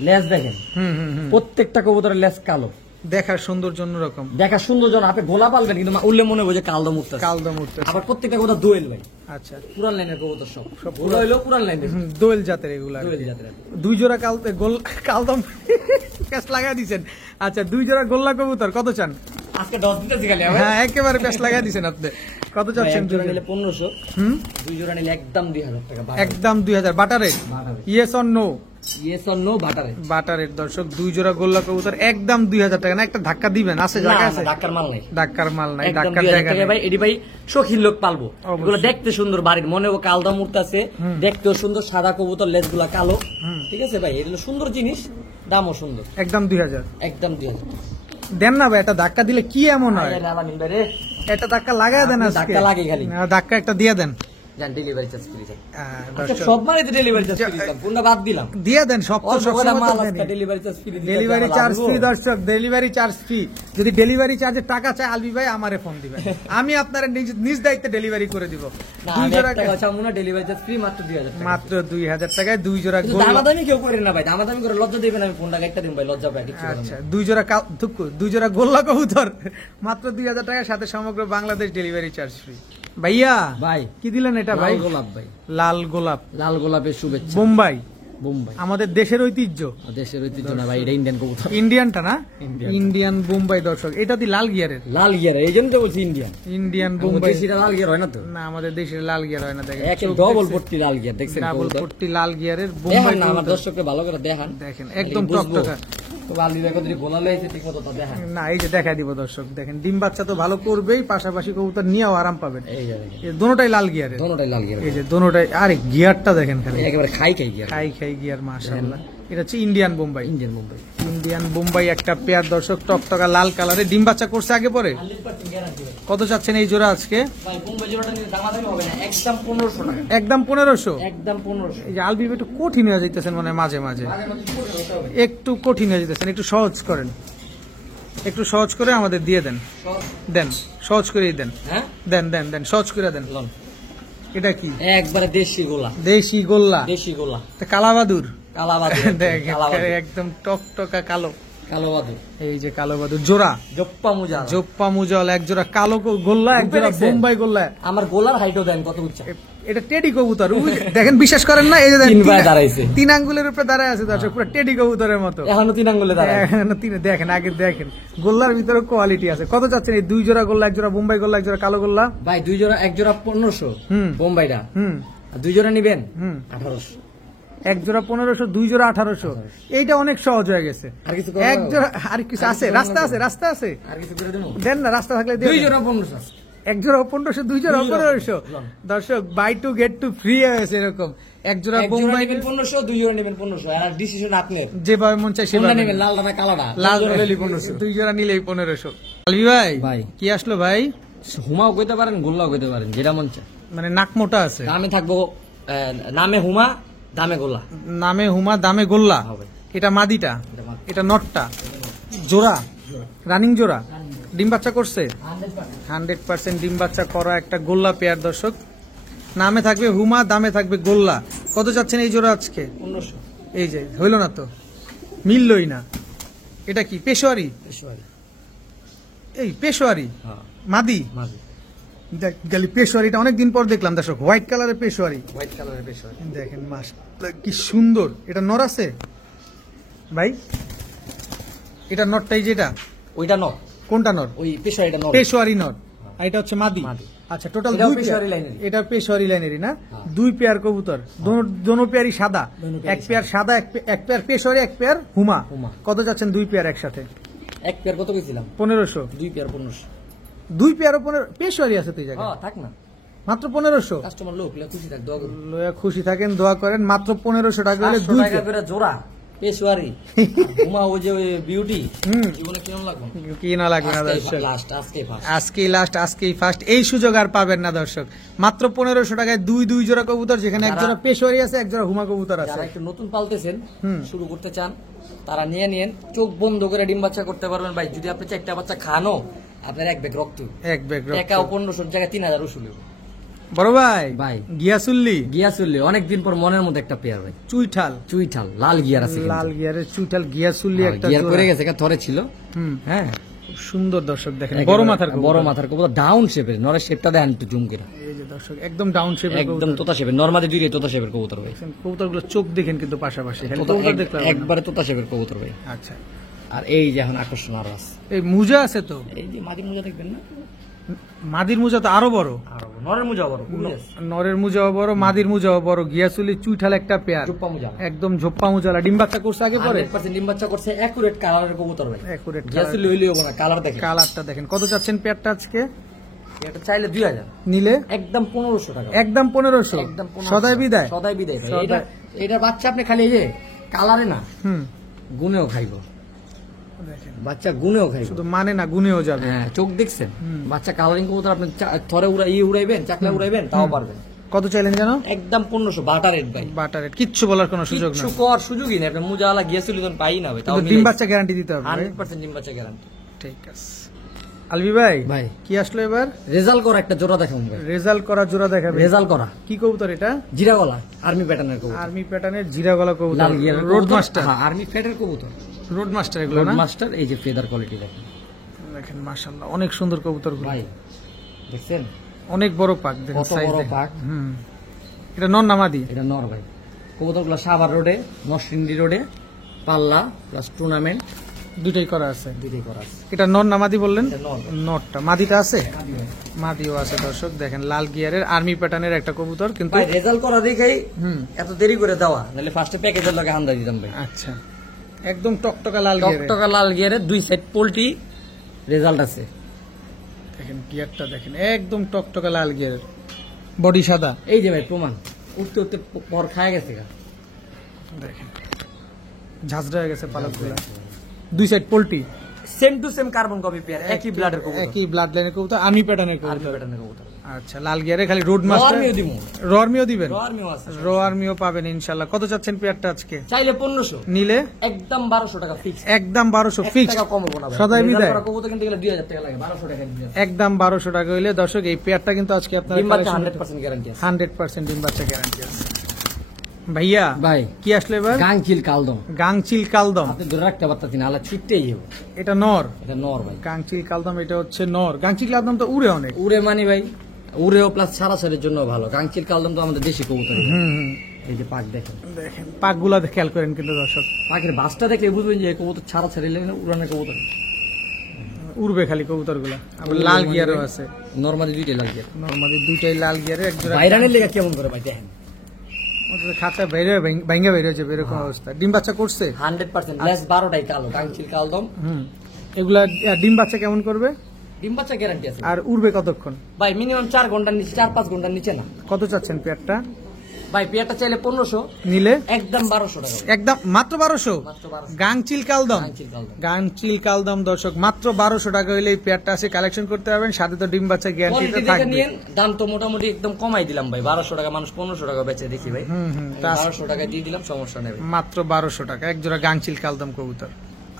লেজ দেখেন, হুম হুম হুম, প্রত্যেকটা কবুতরের লেজ কালো। দেখার সৌন্দর্য অন্যরকম। দেখা সুন্দর জন আপনি গোলা পালবেন কিন্তু উল্লে মনে হবে যে কালদম উঠতেছে। কালদম উঠতেছে। আবার প্রত্যেকটা কবুতর দোয়েল ভাই, আচ্ছা, পুরান লাইনের কবুতর সব সব গোলা হইলো পুরান লাইনের দোয়েল জাতের এগুলা। দোয়েল জাতের। দুই জোড়া কালদম প্যাস লাগাই দিছেন। আচ্ছা, দুই জোড়া গোল্লা কবুতর কত চান? আজকে 10 দিতেছি খালি আমি। হ্যাঁ, একেবারে প্যাস লাগাই দিছেন আপনি। কত ভাই, চাচ্ছেন? এক জোড়া নিলে 1500, হুম, দুই জোড়া নিলে একদম 2000 টাকা। একদম 2000 বাটারে। বাটারে। Yes or no? Yes or no বাটারে। বাটারের দর্শক, দুই জোড়া গোল্লা কবুতর একদম 2000 টাকা। না একটা ধাক্কা দিবেন? আছে না, জায়গা না, আছে? ধাক্কার মাল নেই। ধাক্কার মাল নাই, একদম ধাক্কার 2000 জায়গা টাকা নেই। ভাই, এটি ভাই শৌখিন লোক পালবো। অবশ্যই। এগুলো দেখতে সুন্দর, বাড়ির মনেও কালদম উঠতেছে, দেখতেও সুন্দর, সাদা কবুতর, লেজগুলা কালো। ঠিক আছে ভাই, এগুলো সুন্দর জিনিস, দামও সুন্দর। একদম 2000 একদম 2000। দেন না ভাই, একটা ধাক্কা দিলে কি এমন হয়? আরে আলামিন ভাই রে, একটা ধাক্কা লাগাই দেন আপনি আজকে। ধাক্কা লাগে খালি। না, ধাক্কা একটা দিয়ে দেন। জান ডেলিভারি চার্জ ফ্রি থাকে। দর্শক, আচ্ছা, সব মানে ডেলিভারি চার্জ ফ্রি দিলাম, কোনটা বাদ দিলাম? দিয়ে দেন সব তো, অল্প সব কয়টা সময় মাল তো আজকে দেনই। ডেলিভারি চার্জ ফ্রি দিতে ডেলিভারি আমরা চার্জ লাগবো? ফ্রি দর্শক, ডেলিভারি চার্জ ফ্রি। যদি ডেলিভারি চার্জের টাকা চায় আলবি ভাই আমারে ফোন দিবেন, আমি আপনার নিজ দায়িত্বে ডেলিভারি করে দিব। না, দুই আমি জোড়া একটা কথা মনে হয় ডেলিভারি চার্জ ফ্রি মাত্র 2000 টাকা। মাত্র 2000 টাকায় দুই জোড়া কিন্তু গোল্লা। দামাদামি কেউ করে না ভাই, দামাদামি করে লজ্জা দিবেন, আমি ফোনটা একটা দিন ভাই, লজ্জা পাই কিছু বলেন না। আচ্ছা, দুই জোড়া গোল্লা কবুতর মাত্র 2000 টাকার সাথে সমগ্র বাংলাদেশ ডেলিভারি চার্জ ফ্রি। ভাইয়া ভাই কি দিলেন এটা ভাই? লাল গোলাপ ভাই, লাল গোলাপ, লাল গোলাপের শুভেচ্ছা। বোম্বাই, বোম্বাই আমাদের দেশের ঐতিহ্য। দেশের ঐতিহ্য না ভাই, এটা ইন্ডিয়ান কবুতর। ইন্ডিয়ানটা না? ইন্ডিয়ান। ইন্ডিয়ান বোম্বাই দর্শক, এটা দি লাল গিয়ারের। লাল গিয়ার, এই জন্য তো বলছি ইন্ডিয়ান। ইন্ডিয়ান বোম্বাই বোম্বাই সেটা লাল গিয়ার হয় না তো, না, আমাদের দেশের লাল গিয়ার হয় না। দেখেন একে ডবল পট্টি লাল গিয়ার, দেখছেন ডাবল কবুতর? পট্টি লাল গিয়ারের দেখান বোম্বাই না আমার কবুতর। দর্শককে ভালো করে দেখান, দেখেন একদম বুঝবো। টকটকা। তো আলী ভাই কতদিন গোলা লাইছে ঠিক মতো তা দেখান। না, এই যে দেখাই দিব দর্শক, দেখেন ডিম বাচ্চা তো ভালো করবেই, পাশাপাশি কবুতর নিয়েও আরাম পাবেন। এই যে দেখেন, এই দোনোটাই লাল গিয়ারের। দোনোটাই লাল গিয়ার, এই যে দোনোটাই, আরে গিয়ারটা দেখেন খালি, একেবারে খাই গিয়ার। খাই গিয়ার, মাশাআল্লাহ। এটা হচ্ছে Indian Bombay. Indian Bombay Indian Bombay একটা পেয়ার দর্শক, টকটকা লাল কালারে, ডিম বাচ্চা করছে আগে পরে। 100% গ্যারান্টি ভাই। কত চাচ্ছেন এই জোড়া আজকে? ভাই বোম্বাই জোড়াটা নিলে দামাদামি হবে না, একদম 1500 টাকা। একদম 1500। একদম 1500। এই যে আলবি একটু কঠিন হয়ে যাইতেছেন মানে মাঝে মাঝে, মাঝে মাঝে করে হতে হবে। একটু কঠিন হয়ে যেতেছেন, একটু সহজ করেন, একটু সহজ করে আমাদের দিয়ে দেন। সব দেন, সহজ করেই দেন, হ্যাঁ দেন দেন দেন, সহজ করে দেন। লন, এটা কি? একবারে দেশি গোলা, দেশি গোল্লা, দেশি গোলা, তা কালাবাদুর। কালা বাদুর, দেখেন কালা বাদুর, একদম টকটকা কালো। কালো বাদুর, এই যে কালো বাদুর জোড়া, জপ্পা মুজা। জোপ্পা মুজল, এক জোড়া কালো গোল্লা, এক জোড়া দেখছেন? বোম্বাই গোল্লা। আমার গোলার হাইটও দেন কত উচ্চা। এটা টেডি কবুতর, ওই যে দেখেন, বিশ্বাস করেন না, এই যে দেখেন, তিন পায়ে দাঁড়াইছে। 3 আঙ্গুলের উপরে দাঁড়ায় আছে দর্শক, পুরো টেডি কবুতরের মতো। এখনো 3 আঙ্গুলে দাঁড়ায়। দেখেন আগে দেখেন, গোল্লার ভিতরে কোয়ালিটি আছে। কত চাচ্ছেন এই দুই জোড়া গোল্লা? এক জোড়া বোম্বাই গোল্লা, এক জোড়া কালো গোল্লা। ভাই দুই জোড়া, এক জোড়া 1500 হুম। বোম্বাইটা, হুম আর দুই জোড়া নিবেন হুম 1800। এক জোড়া 1500, দুই জোড়া 1800। এইটা অনেক সহজ হয়ে গেছে। আর কিছু করবো? এক জোড়া আর কিছু আছে? রাস্তা আছে, রাস্তা আছে, আর কিছু করে দেবো? দেন না, রাস্তা থাকলে দিয়ে দুই দেন। জোড়া 1500। এক জোড়া 1500, দুই জোড়া দুই জোড়া 1500। লন। দর্শক, buy two get two free হয়েছে এরকম। এক জোড়া এক জোড়া বোম্বাই নেবেন 1500, দুই জোড়া নেবেন 1500, আর ডিসিশন আপনার। যেভাবে মন চাই কোনটা সেভাবে নেবেন, লালটা না কালাটা? লাল দুই জোড়া নিলেই 1500। দুই জোড়া নিলেই 1500। আলবি ভাই, ভাই। কি আসলো ভাই? হুমাও কইতে পারেন, গোল্লাও কইতে পারেন, যেটা মন চায়। মানে নাক মোটা আছে। দামে থাকবো, নামে হুমা, দামে গোল্লা। নামে হুমা, দামে গোল্লা। হবে। এটা মাদিটা, এটা মাদি। এটা নটটা, জোড়া, রানিং জোড়া, ডিম বাচ্চা করছে 100% ডিম বাচ্চা করা একটা গোল্লা পেয়ার দর্শক। নামে থাকবে হুমা, দামে থাকবে গোল্লা। কত চাচ্ছেন এই জোড়া আজকে? 1500। এই যে হইল না তো, মিললই না। এটা কি পেশোয়ারি? এই পেশোয়ারি হ্যাঁ, মাদি মাদি। দেখ গেলি পেশোয়ারি, এটা অনেকদিন পর দেখলাম দর্শক, হোয়াইট কালারের পেশোয়ারি। হোয়াইট কালারের পেশোয়ারি। দেখেন মাস কি সুন্দর। এটা নর আছে ভাই? এটা নরটাই যেটা, ওইটা ন, কোনটা নর? ওই পেশোয়ারিটা ন। পেশোয়ারি নর, আর এটা হচ্ছে মাদি। মাদি। আচ্ছা, টোটাল এটাও দুই পেশোয়ারি পেয়ার। লাইনেরই। এটা পেশোয়ারি লাইনেরই না? হ্যাঁ। দুই পেয়ার কবুতর, দোনো পেয়ারই সাদা। দোনো পেয়ারই এক পেয়ার সাদা, এক পেয়ার পেশোয়ারি, এক পেয়ার হুমা। হুমা। কত যাচ্ছেন দুই পেয়ার একসাথে? এক পেয়ার কত গেছিলাম? 1500। দুই পেয়ার 1500। দুই পেয়ার 1500। পেশোয়ারি আছে তুই জায়গায় হ্যাঁ, থাক না, মাত্র 1500। কাস্টমার লোক খুশি থাক, দোয়া করুন। লয়া খুশি থাকেন, দোয়া করেন। মাত্র 1500 টাকা হলে 500 দুই টাকা পেয়ার। করে জোড়া, পেশোয়ারি উমা ও যে বিউটি জীবনে কেমন লাগবে কি না লাগবে না দর্শক, লাস্ট আজকে ফার্স্ট আজকেই লাস্ট, আজকেই ফার্স্ট। এই সুযোগ আর পাবেন না দর্শক। মাত্র 1500 টাকায় দুই জোড়া কবুতর, যেখানে এক জোড়া পেশোয়ারি আছে, এক জোড়া হুমা কবুতর আছে। যারা একটু নতুন পালতেছেন, শুরু করতে চান, তারা নিয়ে নিন, চোখ বন্ধ করে ডিম বাচ্চা করতে পারবেন ভাই। যদি আপনি 4টা বাচ্চা খানো, আপনার এক ব্যাগ রক্ত, এক ব্যাগ টাকা 1500 জায়গায় 3000 উসুল। বড় ভাই ভাই গিয়াসুল্লি, গিয়াসুল্লি অনেকদিন পর মনের মধ্যে একটা পেয়ার ভাই, চুইঠাল, চুইঠাল লাল গিয়ার আছে, লাল গিয়ারের চুইঠাল গিয়াসুল্লি একটা গিয়ার জোড়া। পড়ে গেছে, থরে ছিল। হ্যাঁ, খুব সুন্দর দর্শক দেখেন, বড় মাথার কবুতর। বড় মাথার কবুতর, ডাউন শেপের, নরের শেপটা দেন একটু জুম করে। এই যে দর্শক একদম ডাউন শেপের একদম তোতা শেপের, নরমালি দুইরে তোতা শেপের কবুতর ভাই। কবুতরগুলো চোখ দেখেন কিন্তু পাশাপাশি, খালি তোতা কবুতর দেখলাম না। একবারে তোতা শেপের কবুতর ভাই। আচ্ছা, আর এই যে এখন আকর্ষণ আরো আছে, এই মুজা আছে তো, এই যে মাদির মোজা দেখবেন না, মাদির মুজা তো আরো বড়, আরো নরের মোজা বড়, কুড়ি আছে। নরের মুজাও বড়, মাদির মুজাও বড়, গিয়াসুলি চুইঠাল একটা পেয়ার, জুপ্পা মোজা একদম ঝোপ্পা মুজালা। ডিম বাচ্চা করছে আগে পরে, 100% ডিম বাচ্চা করছে, একুরেট কালারের কবুতর ভাই। একুরেট গিয়াসুলি হইলেও না, কালার দেখেন, কালারটা দেখেন। কত চাচ্ছেন পেয়ারটা আজকে? এটা চাইলে 2000, নিলে একদম 1500 টাকা, একদম 1500, একদম 1500 সদাই বিদায়। সদাই বিদায় ভাই। সদাই। এটা বাচ্চা আপনি খালি এই যে কালারে না, গুনেও খাইবো, দেখেন বাচ্চা গুনেও খাইবো, শুধু মানে না গুনেও যাবে। হ্যাঁ, চোখ দেখছেন, বাচ্চা কালারিং কবুতর আপনি থরে উড়াইবেন, চাকলা উড়াইবেন, তাও পারবেন। কত চাইলেন জানো? একদম 1500 বাটার রেট ভাই, বাটারের কিচ্ছু বলার কোনো সুযোগ না, কিছু কর সুযোগই নেই। আপনি মুজাওয়ালা গিয়েছিল তখন পাই না ভাই, তাও কিন্তু ডিম বাচ্চা গ্যারান্টি দিতে হবে ভাই। 100% ডিম বাচ্চা গ্যারান্টি। ঠিক আছে আলবি ভাই, ভাই কি আসলো এবার? রেজাল্ট করা একটা জোড়া দেখাবো ভাই, রেজাল্ট করা জোড়া দেখাবে। রেজাল্ট করা কি কবুতর এটা? জিরা গলা আর্মি প্যাটার্নের কবুতর, আর্মি প্যাটার্নের জিরা গলা কবুতর, লাল গিয়ার রোড মাস্টার। হ্যাঁ, আর্মি ফেডার কবুতর, রোড মাস্টার এগুলো রোড না? মাস্টার। এই যে ফেদার কোয়ালিটি দেখেন দেখেন মাশাআল্লাহ, অনেক সুন্দর কবুতরগুলো ভাই, দেখছেন অনেক বড় পাক, দেখেন কত সাইজ বড় দেখেন। পাক। এটা নন নামাদি? এটা নর ভাই। কবুতরগুলো সাভার রোডে, নরসিংদী রোডে, পাল্লা প্লাস টুর্নামেন্ট দুটাই করা আছে। দুটোই করা আছে। এটা নন নামাদি বললেন? এটা নর। নটটা, মাদিটা আছে? মাদিও আছে দর্শক দেখেন, লাল গিয়ারের আর্মি প্যাটার্নের একটা কবুতর কিন্তু। ভাই রেজাল্ট করা দেখেই এত দেরি করে দেওয়া, নাহলে ফার্স্টে প্যাকেজের লাগে হামদা দিতাম ভাই। আচ্ছা, একদম টকটকা লাল গিয়ারের, টকটকা লাল গিয়ারের 2 সাইড পোল্ট্রি রেজাল্ট আছে। দেখেন গিয়ারটা দেখেন, একদম টকটকা লাল গিয়ারের, বডি সাদা। এই যে ভাই প্রমাণ, উঠতে উঠতে পর খায় গেছে গা। দেখেন ঝাঁঝরা হয়ে গেছে পালকগুলা, 2 side poultry, same to same carbon copy pair, একই ব্লাডের কবুতর, একই ব্লাড লাইনের কবুতর, আর্মি প্যাটার্নের আর্মি কবুতর। প্যাটার্নের কবুতর। আচ্ছা, লাল গিয়ারে খালি রোড মাস্টার। রমিও দিমু, রমিও দিবেন? রমিও আছে, রো আর্মিও পাবেন ইনশাআল্লাহ। কত চাচ্ছেন পেয়ারটা আজকে? চাইলে 1500, নিলে একদম 1200 টাকা ফিক্স, একদম 1200 ফিক্স, টাকা কম হবে না ভাই। সদাই বিদায়। রেজাল্ট করা কবুতর কিনতে গেলে 2000 টাকা লাগে, 1200 টাকা দিয়ে একদম 1200 টাকা হইলে দর্শক এই পেয়ারটা কিন্তু আজকে আপনারা ডিম বাচ্চা 100% গ্যারান্টি আছে। 100% ডিম বাচ্চা গ্যারান্টি আছে। ভাইয়া ভাই কি আসলো এবার? গাংচিল কালদম, গাংচিল কালদম, আপনি ধরে রাখতে পারতেছেন না, আলা ছিটতেই যাবে। এটা নর? এটা নর ভাই। গাংচিল কালদম এটা হচ্ছে নর। গাংচিল কালদম তো উড়ে অনেক। উড়ে মানি ভাই, উড়েও প্লাস ছাড়াছাড়ির জন্য ভালো। গাংচিল কালদম তো আমাদের দেশি কবুতর। এই যে পাক দেখেন, দেখেন পাকগুলা খেয়াল করেন কিন্তু দর্শক, পাখির বাসটা দেখলে বুঝবেন যে কবুতর ছাড়াছাড়ি উড়ানের কবুতর। উড়বে খালি কবুতর গুলা। আবার লাল গিয়ারও আছে, নরমালি দুইটাই লাগে, নরমালি দুইটাই লাল গিয়ারে, এক জোড়া বাইরানের লেগে কেমন করে ভাই দেখেন, খাঁচা বাইরে ভাঙ্গা বাইরে যাবে এরকম অবস্থা। ডিম বাচ্চা করছে 100% লেস 12টাই কালো গাংচিল কালদম। এগুলা ডিম বাচ্চা কেমন করবে? ডিম বাচ্চা গ্যারান্টি আছে আর উড়বে কতক্ষণ ভাই? মিনিমাম 4 ঘন্টার নিচে, 4-5 ঘন্টার নিচে না। কত চাচ্ছেন পেয়ারটা? ভাই পেয়ারটা চাইলে 1500, নিলে একদম 1200 টাকা, একদম মাত্র 1200। মাত্র 1200। গাংচিল কালদম, গাংচিল কালদম, গাংচিল কালদম দর্শক মাত্র 1200 টাকা হইলে এই পেয়ারটা আছে কালেকশন করতে পারবেন, সাথে তো ডিম বাচ্চা গ্যারান্টিটা কোয়ালিটি দেখে থাকবে। নিয়েন। দাম তো মোটামুটি একদম কমাই দিলাম ভাই, 1200 টাকা মানুষ 1500 টাকা বেচে দেখি ভাই। 1200 টাকা দিয়ে দিলাম, সমস্যা নেই। মাত্র 1200 টাকা এক জোড়া গাংচিল কালদম কবুতর।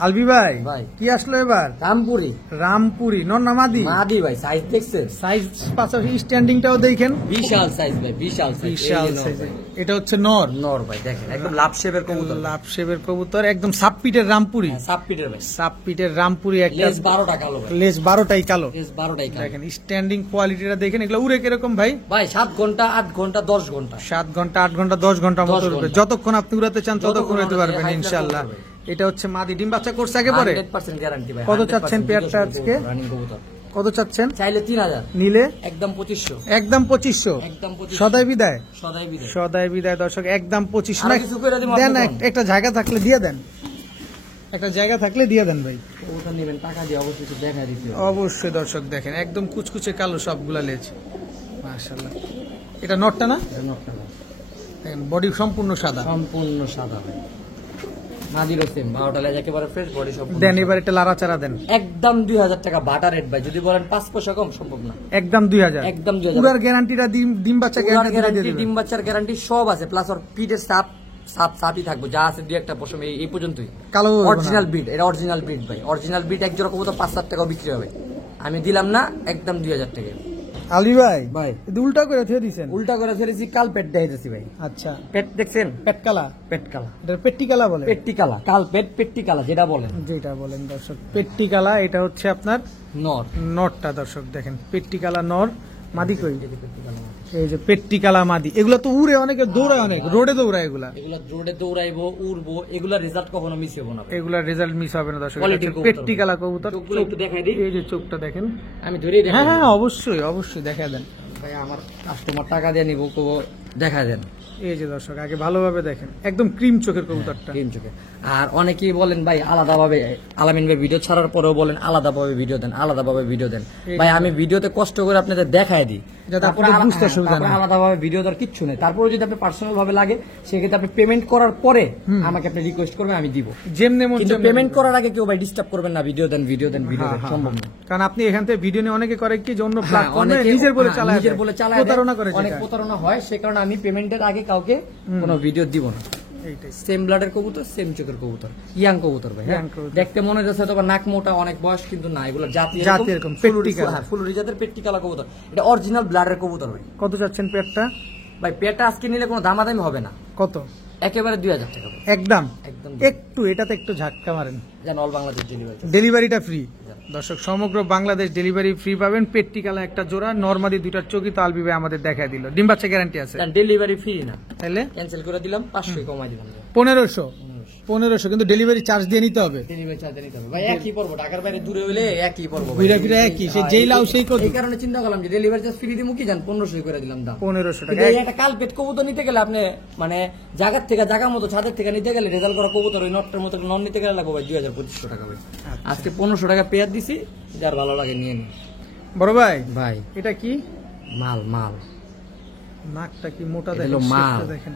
আলবি ভাই ভাই কি আসলো এবার? রামপুরি রামপুরি নর না মাদি? মাদি ভাই, সাইজ দেখছেন? সাইজ পাশাপাশি স্ট্যান্ডিংটাও দেখেন, বিশাল সাইজ ভাই, বিশাল সাইজ। বিশাল সাইজ। এটা হচ্ছে নর। নর ভাই দেখেন, একদম লাভ শেপের কবুতর, লাভ শেপের কবুতর, একদম সাবপিটের রামপুরি, সাব পিটের ভাই, সাবপিটের রামপুরি। একটা লেজ 12টা কালো ভাই, লেজ 12টাই কালো। লেজ 12টাই কালো। দেখেন স্ট্যান্ডিং কোয়ালিটিটা দেখেন। এগুলো উড়ে কিরকম ভাই? ভাই 7 ঘন্টা, 8 ঘন্টা, 10 ঘন্টা, 7 ঘন্টা 8 ঘন্টা 10 ঘন্টা মতো 10 উড়বে। ঘন্টা। যতক্ষণ আপনি উড়াতে চান ততক্ষণ যতক্ষণ উড়াতে পারবেন আমাদের ইনশাআল্লাহ। high flight এটা হচ্ছে মাদি, ডিম বাচ্চা করছে আগে পরে? 100% গ্যারান্টি ভাই। কত 100% চাচ্ছেন পেয়ারটা নিজস্ব আজকে? কবুতর, রানিং কবুতর। কত চাচ্ছেন? চাইলে 3000, নিলে একদম 2500, একদম 2500। একদম 2500, সদাই বিদায়, সদাই বিদায়। সদাই বিদায় দর্শক, একদম 2500। আরো কিছু করে দিব দেন, আপনি একটা জায়গা থাকলে দিয়ে দেন, একটা জায়গা থাকলে দিয়ে দেন ভাই। কবুতর নেবেন, টাকা দিয়ে অবশ্যই একটু দেখায় দিতে হবে। অবশ্যই দর্শক দেখেন, একদম কুচকুচে কালো সবগুলা লেজ, মাশাআল্লাহ। এটা নটটা না? এটা নটটা না, দেখেন বডি সম্পূর্ণ সাদা, সম্পূর্ণ সাদা ভাই। মাদিরও সেম 12টা লেজ একেবারে ফ্রেশ, বডি সব দেন এবার এটা লাড়াচাড়া দেন। একদম 2000 টাকা বাটার রেট ভাই, যদি বলেন 5 পয়সা কম সম্ভব না। একদম 2000, একদম 2000। পুরার গ্যারান্টিটা ডিম বাচ্চা গ্যারান্টি, ডিম বাচ্চার গ্যারান্টি সব আছে, প্লাস ওর পিটের সাপই থাকবে, যা আছে 2-1টা পশম এই পর্যন্তই। কালো অরিজিনাল ব্রিড, এটা অরিজিনাল ব্রিড ভাই, অরিজিনাল ব্রিড। এক জোড়া কবুতর 5-7 টাকা বিক্রি হবে, আমি দিলাম না, একদম 2000 টাকা। আলী ভাই ভাই এটা উল্টা করে থিয়ে দিছেন। উল্টা করে ফেলেছি, কাল পেট দেখাইতেছি ভাই। আচ্ছা, পেট দেখছেন? পেট কালা, পেট কালা, এটা পেট্টি কালা বলে, পেট্টি কালা, কাল পেট পেট্টি কালা যেটা বলেন, যেটা বলেন দর্শক পেট্টি কালা। এটা হচ্ছে আপনার নর। নরটা দর্শক দেখেন, পেট্টি কালা নর। মাদি কই? এই যে পেট্টি কালা মাদি, এগুলো তো উড়ে, অনেকে দৌড়ায়, অনেক রোডে দৌড়ায় এগুলা। এগুলা রোডে দৌড়াইবো, উড়বো, এগুলা রেজাল্ট কখনো মিস হবে না। এগুলা রেজাল্ট মিস হবে না দর্শক। Quality কবুতর। পেট্টি কালা কবুতর, চোখগুলো একটু দেখাই দিই। এই যে চোখটা দেখেন। আমি ধরেই দেখাই। হ্যাঁ হ্যাঁ অবশ্যই অবশ্যই দেখা দেন ভাই আমার কাস্টমার টাকা দিয়ে নিব, দেখা দেন। এই যে দর্শক আগে ভালোভাবে দেখেন, একদম ক্রিম চোখের কবুতরটা। ক্রিম চোখে। আর অনেকেই বলেন ভাই আলাদাভাবে, আলামিন ভাই ভিডিও ছাড়ার পরেও বলেন আলাদাভাবে ভিডিও দেন, আলাদাভাবে ভিডিও দেন। ভাই আমি ভিডিওতে কষ্ট করে আপনাদের দেখায় দিই, যাতে আপনাদের বুঝতে সুবিধা না। আলাদাভাবে ভিডিও দেওয়ার কিচ্ছু নেই। তারপরে যদি আপনি পার্সোনাল ভাবে লাগে, সেক্ষেত্রে আপনি পেমেন্ট করার পরে আমাকে আপনি রিকোয়েস্ট করবেন, আমি দিব। যেমনে মন কিন্তু পেমেন্ট করার আগে কেউ ভাই ডিস্টার্ব করবেন না, ভিডিও দেন ভিডিও দেন ভিডিও দেন, সম্ভব না। কারণ আপনি এখান থেকে ভিডিও নিয়ে অনেকে করে কি যে অন্য হ্যাঁ, প্ল্যাটফর্মে অনেকে- নিজের বলে হ্যাঁ, চালায়, নিজের বলে চালায়, প্রতারণা করে, অনেক যেটা। প্রতারণা হয়। সে কারণে আমি পেমেন্টের আগে কাউকে কোনো ভিডিও দিব না। এইটাই। সেম ব্লাডের কবুতর, সেম চোখের কবুতর, ইয়াং কবুতর ভাই। হ্যাঁ, Young কবুতর। দেখতে মনে হচ্ছে তো নাক মোটা, অনেক বয়স, কিন্তু না, এগুলো জাতি জাতি এরকম, পেট্টি কালা। হ্যাঁ, ফুল রিজাতের পেট্টি কালা কবুতর। এটা অরিজিনাল ব্লাডের কবুতর ভাই। কত যাচ্ছেন পেটটা? ভাই পেটটা আজকে নিলে কোনো দামাদামি হবে না, কত? একেবারে 2000 টাকা ভাই। একদম একদম একটু এটাতে একটু ঝাটকা মারেন, যেন অল বাংলাদেশ ডেলিভারি। ডেলিভারিটা ফ্রি দর্শক, সমগ্র বাংলাদেশ ডেলিভারি ফ্রি পাবেন। পেট্টি কালা একটা জোড়া, নরমালি দুইটার চোখই তো আলবি ভাই আমাদের দেখা দিল। ডিম বাচ্চা গ্যারান্টি আছে, ডেলিভারি ফ্রি না, তাহলে ক্যান্সেল করে দিলাম, 500 কমাই দিলাম। 1500 কিন্তু ডেলিভারি চার্জ দিয়ে নিতে হবে। ডেলিভারি চার্জ নিতে হবে ভাই, একই পড়বো, ঢাকার বাইরে দূরে হলে একই পড়বো ভাই। ঘুরে ফিরে একই, সে যেই লাউ সেই কত। এই কারণে চিন্তা করলাম যে ডেলিভারি চার্জ ফ্রি দিমু, কি জান 1500 করে দিলাম দাম। 1500 কিন্তু টাকা। এই একটা কালপেট কবুতর নিতে গেলে আপনি মানে জায়গার থেকে জায়গা মতো ছাদের থেকে নিতে গেলে, রেজাল্ট করা কবুতর ওই নটটার মতো নন নিতে গেলে লাগবে ভাই 2500 টাকা ভাই। আজকে 1500 টাকা পেয়ার দিছি, যার ভালো লাগে নিয়ে নিন বড় ভাই। ভাই। এটা কি মাল মাল, নাকটা কি মোটা এটা দেখেন, হলো মাল। শেপটা দেখেন,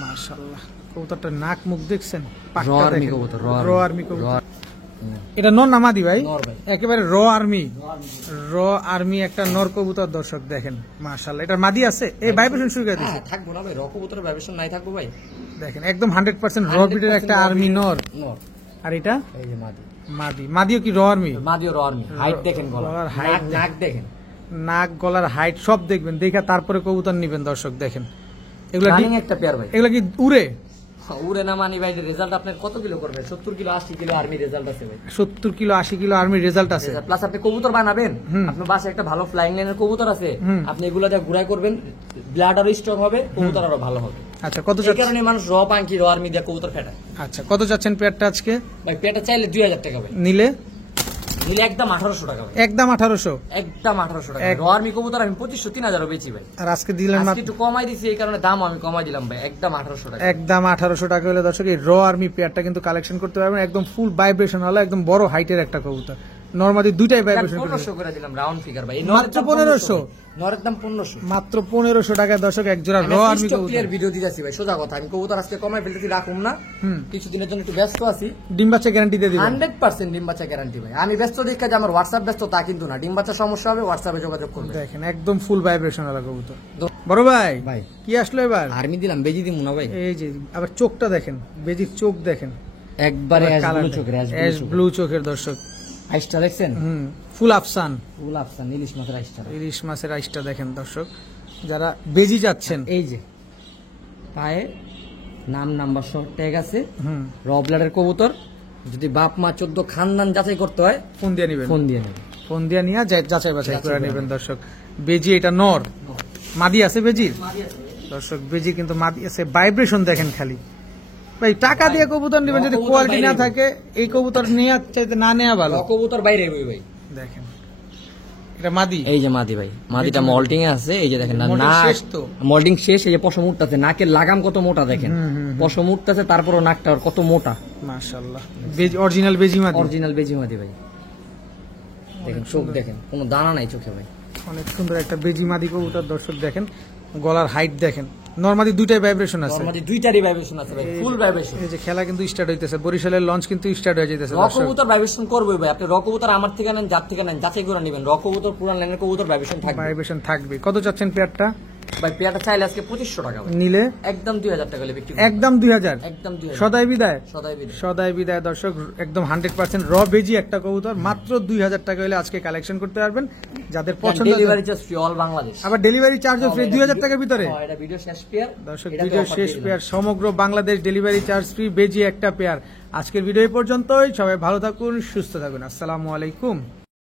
মাশাআল্লাহ। কবুতরটার নাক মুখ দেখছেন, র পাকটা আর্মি দেখেন। কবুতর, র আর্মি কবুতর। র- এটা নর না মাদি ভাই? নর ভাই। একেবারে র আর্মি, র আর্মি একটা নর কবুতর দর্শক দেখেন, মাশাআল্লাহ। এটা মাদি আছে, এই ভাইব্রেশন শুরু করে দিয়েছে হ্যাঁ, থাকবো না ভাই, র কবুতরের ভাইব্রেশন নাই থাকবো ভাই। দেখেন, একদম 100% র ব্রিডের একটা আর্মি নর। নর। আর এটা এই যে মাদি, মাদি, মাদিও কি র আর্মি? মাদিও র আর্মি। হাইট দেখেন, গলা, গলার height নাক- নাক দেখেন, নাক গলার হাইট সব দেখবেন, দেখা তারপরে কবুতর নিবেন দর্শক দেখেন। এগুলা রানিং একটা পেয়ার ভাই। এগুলা কি উড়ে? উড়ে না মানি ভাই, রেজাল্ট আপনার কত কিলো করবে? 70 কিলো 80 কিলো আর্মি রেজাল্ট আছে ভাই। 70 কিলো 80 কিলো আর্মি রেজাল্ট আছে। প্লাস আপনি কবুতর বানাবেন, আপনার বাসায় একটা ভালো ফ্লাইং লাইনের কবুতর আছে, আপনি এগুলো দিয়ে ঘুরাই করবেন, ব্লাড আরো স্ট্রং হবে, কবুতর আরো ভালো হবে। আচ্ছা কত এই যাচ্ছে? কারণে মানুষ র পাঙ্কি র আর্মি দিয়ে কবুতর ফেটায় আচ্ছা কত যাচ্ছেন পেয়ারটা আজকে? ভাই। পেটা চাইলে 2000 টাকা ভাই, নিলে নিলে একদম 1800 টাকা ভাই, একদম 1800। একদম 1800 টাকা। র আর্মি কবুতর আমি 2500 3000 বেচি ভাই। আর আজকে দিলেন আজকে মাত্র একটু কমাই দিছি, এই কারণে দাম আমি কমাই দিলাম ভাই, একদম 1800 টাকা। একদম 1800 টাকা হলে দর্শক এই র আর্মি পেয়ারটা কিন্তু কালেকশন করতে পারবেন। একদম ফুল ভাইব্রেশন হলো, একদম বড় হাইটের একটা কবুতর। নরমালি দুইটাই ভাইব্রেশন করে 1500 করে দিলাম রাউন্ড ফিগার ভাই। মাত্র 1500? নরের দাম 1500। মাত্র 1500 টাকায় দর্শক এক জোড়া র আর্মি কবুতর। ক্লিয়ার ভিডিও দিতেছি ভাই, সোজা কথা। আমি কবুতর আজকে কমাই ফেলতেছি, রাখুম না, কিছুদিনের জন্য একটু ব্যস্ত আছি। ডিম বাচ্চা গ্যারান্টি দিয়ে দিবেন? 100% ডিম বাচ্চা গ্যারান্টি ভাই। আমি ব্যস্ত দেখে যে আমার হোয়াটসঅ্যাপ ব্যস্ত তা কিন্তু না, ডিম বাচ্চা সমস্যা হবে, হোয়াটসঅ্যাপে যোগাযোগ করবে। দেখেন একদম ফুল ভাইব্রেশন হলো কবুতর। বড় ভাই ভাই কি আসলো এবার? আর্মি দিলাম, বেজি দিমু না ভাই। এই যে আবার চোখটা দেখেন, বেজির চোখ দেখেন, একবারে অ্যাশ কালার ব্লু চোখের, অ্যাশ ব্লু চোখের দর্শক। আইসটা দেখছেন? ফুল আফসান, ফুল আফসান, ইলিশ মাছের আইসটা। ইলিশ মাছের আইসটা দেখেন দর্শক, যারা বেজি যাচ্ছেন। এই যে পায়ে নাম নাম্বার সহ ট্যাগ আছে, হুম র ব্লাডের কবুতর। যদি বাপ মা 14 খানদান যাচাই করতে হয়, ফোন দিয়ে নিবেন, ফোন দিয়ে নেবেন। ফোন দিয়ে নিয়ে যাচাই বাছাই যাচাই করে করে নেবেন দর্শক। বেজি এটা নর, মাদি আছে বেজির দর্শক, বেজি কিন্তু মাদি আছে। ভাইব্রেশন দেখেন খালি ভাই। টাকা দিয়ে কবুতর নেবেন, যদি কবুতর কোয়ালিটি না বাইরে থাকে এই কবুতর নেওয়ার চাইতে না নেওয়া ভালো। র কবুতর বাইরে হইবে ভাই। দেখেন এটা মাদি, এই যে মাদি ভাই, মাদিটা মল্টিং এ আছে, এই যে দেখেন না, Molting শেষ তো? মল্টিং শেষ। এই যে পশম উঠতেছে, নাকের লাগাম কত মোটা দেখেন, পশম উঠতেছে, তারপরও নাকটা ওর কত মোটা। মাশাআল্লাহ। বেজি অরিজিনাল বেজি মাদি, অরিজিনাল বেজি মাদি ভাই। দেখেন চোখ দেখেন, কোনো দানা নাই চোখে ভাই। অনেক সুন্দর একটা বেজি মাদি কবুতর দর্শক দেখেন। গলার হাইট দেখেন, নরমালি দুইটাই ভাইব্রেশন আছে, নরমালি দুইটারই ভাইব্রেশন আছে ভাই, ফুল ভাইব্রেশন। এই যে খেলা কিন্তু স্টার্ট হইতেছে, বরিশালের লঞ্চ কিন্তু স্টার্ট হয়ে যাইতেছে। রকবুতর ভাইব্রেশন করবে ভাই, আপনি রকবুতর আমার থেকে নেন, যার থেকে নেন, যাচাই করে নেবেন, রকবুতর পুরান লাইনের কবুতর ভাইব্রেশন থাকবে, ভাইব্রেশন থাকবে। কত চাচ্ছেন পেয়ারটা? ভাই পেয়ারটা চাইলে আজকে 2500 টাকা ভাই, নিলে একদম 2000 টাকা হলে বিক্রি করব। একদম 2000, একদম 2000 সদাই বিদায়, সদাই বিদায়। সদাই বিদায় দর্শক, একদম 100% র বেজি একটা কবুতর, মাত্র 2000 টাকা হলে আজকে কালেকশন করতে পারবেন যাদের পছন্দ। Delivery charge free all Bangladesh, আবার ডেলিভারি চার্জও ফ্রি 2000 টাকার ভিতরে। হ্যাঁ, এটা ভিডিও শেষ পেয়ার দর্শক, ভিডিও শেষ পেয়ার, সমগ্র বাংলাদেশ ডেলিভারি চার্জ ফ্রি, বেজি একটা পেয়ার। আজকের ভিডিও এই পর্যন্তই, সবাই ভালো থাকুন, সুস্থ থাকুন, আসসালামু আলাইকুম।